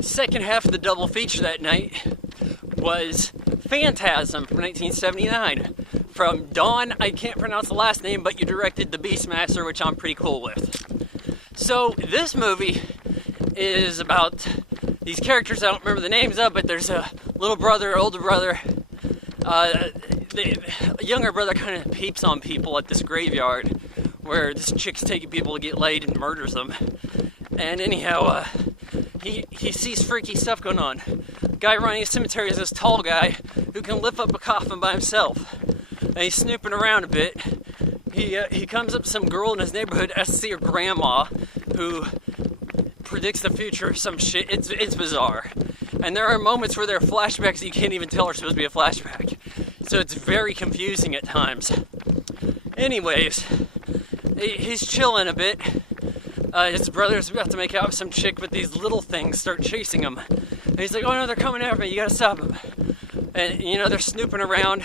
second half of the double feature that night was Phantasm from 1979. From Dawn, I can't pronounce the last name, but you directed The Beastmaster, which I'm pretty cool with. So this movie is about these characters I don't remember the names of, but there's a little brother, older brother. The younger brother kind of peeps on people at this graveyard where this chick's taking people to get laid and murders them. And anyhow, he sees freaky stuff going on. Guy running a cemetery is this tall guy who can lift up a coffin by himself. And he's snooping around a bit. He comes up to some girl in his neighborhood, has to see her grandma, who predicts the future or some shit. It's bizarre. And there are moments where there are flashbacks you can't even tell are supposed to be a flashback. So it's very confusing at times. Anyways, he's chilling a bit. His brother's about to make out with some chick, but these little things start chasing him. And he's like, oh no, they're coming after me, you gotta stop them. And they're snooping around.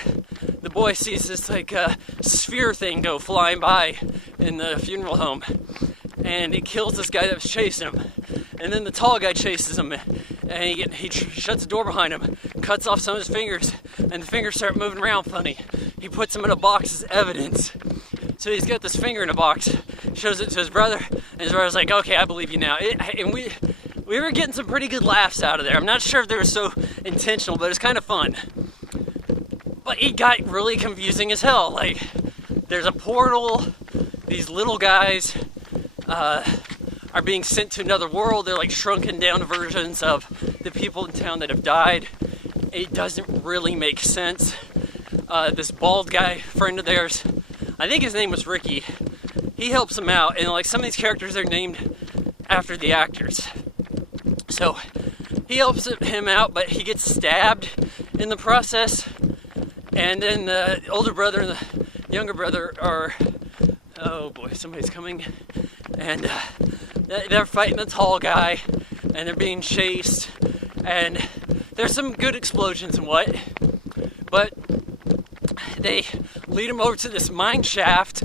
The boy sees this sphere thing go flying by in the funeral home. And it kills this guy that was chasing him. And then the tall guy chases him. And he shuts the door behind him, cuts off some of his fingers, and the fingers start moving around funny. He puts them in a box as evidence. So he's got this finger in a box, shows it to his brother, and his brother's like, okay, I believe you now. And we were getting some pretty good laughs out of there. I'm not sure if they were so intentional, but it's kind of fun. But it got really confusing as hell. Like, there's a portal, these little guys are being sent to another world. They're like shrunken down versions of the people in town that have died. It doesn't really make sense. This bald guy, friend of theirs, I think his name was Ricky, he helps them out, and like some of these characters are named after the actors. So he helps him out, but he gets stabbed in the process. And then the older brother and the younger brother are, oh boy, somebody's coming. And they're fighting the tall guy, and they're being chased. And there's some good explosions and what, but they lead him over to this mine shaft,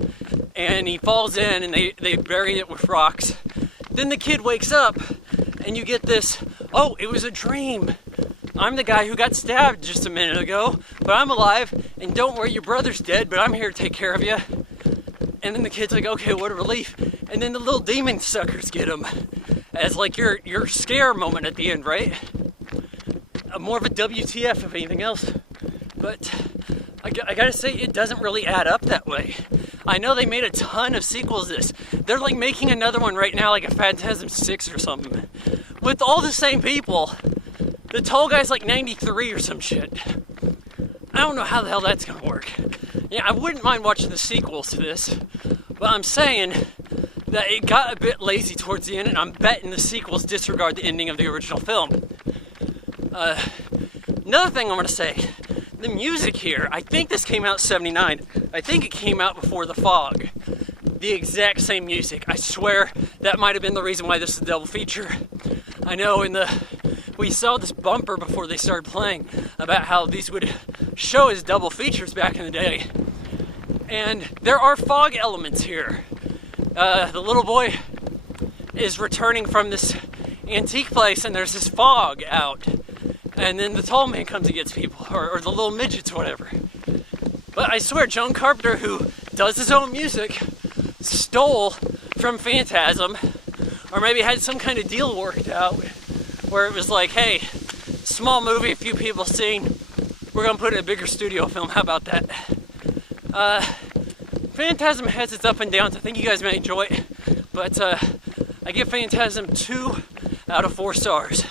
and he falls in, and they bury it with rocks. Then the kid wakes up, and you get this, oh, it was a dream. I'm the guy who got stabbed just a minute ago, but I'm alive, and don't worry, your brother's dead, but I'm here to take care of you. And then the kid's like, okay, what a relief. And then the little demon suckers get him as like your scare moment at the end, right? More of a WTF if anything else. But I gotta say, it doesn't really add up that way. I know they made a ton of sequels to this. They're like making another one right now, like a Phantasm 6 or something, with all the same people. The tall guy's like 93 or some shit. I don't know how the hell that's gonna work. Yeah, I wouldn't mind watching the sequels to this, but I'm saying that it got a bit lazy towards the end, and I'm betting the sequels disregard the ending of the original film. Another thing I'm gonna say, the music here, I think this came out in 79. I think it came out before The Fog. The exact same music. I swear that might have been the reason why this is a double feature. I know we saw this bumper before they started playing about how these would show as double features back in the day. And there are fog elements here. The little boy is returning from this antique place, and there's this fog out. And then the tall man comes and gets people, or the little midgets, whatever. But I swear, John Carpenter, who does his own music, stole from Phantasm, or maybe had some kind of deal worked out where it was like, hey, small movie, a few people sing, we're gonna put it in a bigger studio film, how about that? Phantasm has its up and downs. I think you guys may enjoy it, but I give Phantasm 2 out of 4 stars.